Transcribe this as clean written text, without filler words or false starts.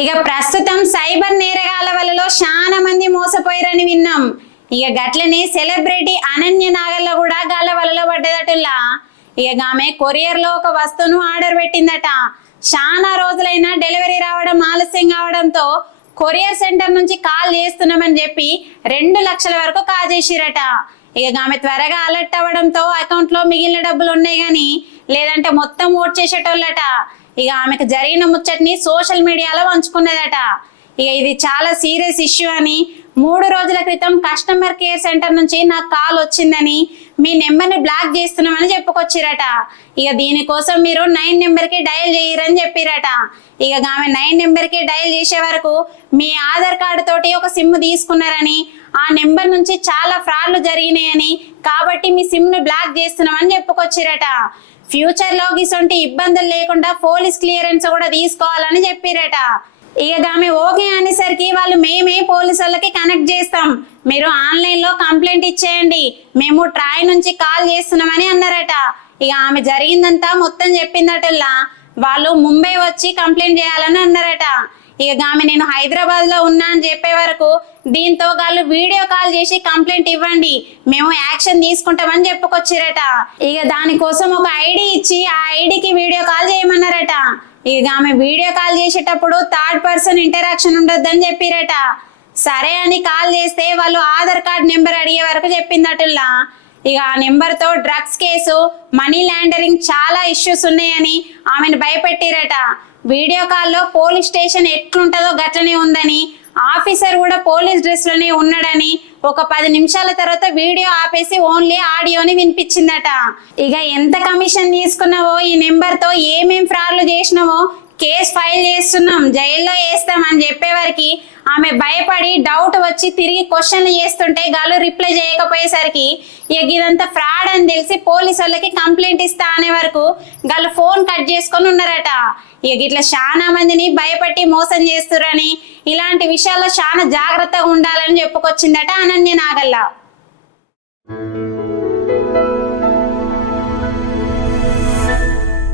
ఇక ప్రస్తుతం సైబర్ నేరగాళ్ల వలలో చాలా మంది మోసపోయారని విన్నాం. ఇక గట్లనే సెలబ్రిటీ అనన్య నాగల్ల కూడా గాళ్ళ వలలో పడ్డదటల్లా. ఇక ఆమె కొరియర్ లో ఒక వస్తువును ఆర్డర్ పెట్టిందట. చాలా రోజులైనా డెలివరీ రావడం ఆలస్యం కావడంతో కొరియర్ సెంటర్ నుంచి కాల్ చేస్తున్నామని చెప్పి 2 లక్షల వరకు కాజేసిరట. ఇక ఆమె త్వరగా అలర్ట్ అవ్వడంతో అకౌంట్ లో మిగిలిన డబ్బులు ఉన్నాయి గాని లేదంటే మొత్తం ఓట్ చేసేటోళ్ళట. ఇక ఆమెకు జరిగిన ముచ్చట్ని సోషల్ మీడియాలో పంచుకున్నదట. ఇక ఇది చాలా సీరియస్ ఇష్యూ అని, 3 రోజుల క్రితం కస్టమర్ కేర్ సెంటర్ నుంచి నాకు కాల్ వచ్చిందని, మీ నెంబర్ని బ్లాక్ చేస్తున్నామని చెప్పుకొచ్చిరట. ఇక దీనికోసం మీరు 9 నెంబర్కి డయల్ చేయరని చెప్పిరట. ఇక ఆమె 9 నెంబర్కి డయల్ చేసే వరకు మీ ఆధార్ కార్డు తోటి ఒక సిమ్ తీసుకున్నారని, ఆ నెంబర్ నుంచి చాలా ఫ్రాడ్లు జరిగినాయని, కాబట్టి మీ సిమ్ను బ్లాక్ చేస్తున్నామని చెప్పుకొచ్చిరట. ఫ్యూచర్ లో ఇటువంటి ఇబ్బందులు లేకుండా పోలీస్ క్లియరెన్స్ కూడా తీసుకోవాలని చెప్పిరట. ఇక ఆమె ఓకే అనేసరికి వాళ్ళు మేమే పోలీసు వాళ్ళకి కనెక్ట్ చేస్తాం, మీరు ఆన్లైన్ లో కంప్లైంట్ ఇచ్చేయండి, మేము ట్రాయ్ నుంచి కాల్ చేస్తున్నామని అన్నారట. ఇక ఆమె జరిగిందంతా మొత్తం చెప్పిందటల్లా. వాళ్ళు ముంబై వచ్చి కంప్లైంట్ చేయాలని అన్నారట. ఇక ఆమె నేను హైదరాబాద్ లో ఉన్నా అని చెప్పే వరకు దీంతో వాళ్ళు వీడియో కాల్ చేసి కంప్లైంట్ ఇవ్వండి, మేము యాక్షన్ తీసుకుంటామని చెప్పుకొచ్చిరట. ఇక దానికోసం ఒక ఐడి ఇచ్చి ఆ ఐడికి వీడియో కాల్ చేయమన్నారట. ఇక ఆమె వీడియో కాల్ చేసేటప్పుడు థర్డ్ పర్సన్ ఇంటరాక్షన్ ఉండొద్దని చెప్పిరట. సరే అని కాల్ చేస్తే వాళ్ళు ఆధార్ కార్డ్ నెంబర్ అడిగే వరకు చెప్పిందటల్లా. ఇక ఆ నెంబర్ తో డ్రగ్స్ కేసు, మనీ లాండరింగ్ చాలా ఇష్యూస్ ఉన్నాయని ఆమెను భయపెట్టిరట. వీడియో కాల్లో పోలీస్ స్టేషన్ ఎట్లుంటుందో గట్లనే ఉందని, ఆఫీసర్ కూడా పోలీస్ డ్రెస్ లోనే ఉన్నాడని, ఒక 10 నిమిషాల తర్వాత వీడియో ఆపేసి ఓన్లీ ఆడియోని వినిపించిందట. ఇక ఎంత కమిషన్ తీసుకున్నావో, ఈ నెంబర్ తో ఏమేం ఫ్రాడ్లు చేసినావో కేసు ఫైల్ చేస్తున్నాం, జైల్లో వేస్తాం అని చెప్పేవారికి ఆమె భయపడి డౌట్ వచ్చి తిరిగి క్వశ్చన్లు చేస్తుంటే గాలు రిప్లై చేయకపోయేసరికి ఇక ఇదంతా ఫ్రాడ్ అని తెలిసి పోలీసు వాళ్ళకి కంప్లైంట్ ఇస్తా అనే వరకు గాలు ఫోన్ కట్ చేసుకొని ఉన్నారట. ఇక ఇట్లా చాలా మందిని భయపట్టి మోసం చేస్తురని, ఇలాంటి విషయాల్లో చాలా జాగ్రత్తగా ఉండాలని చెప్పుకొచ్చిందట అనన్య నాగల్ల.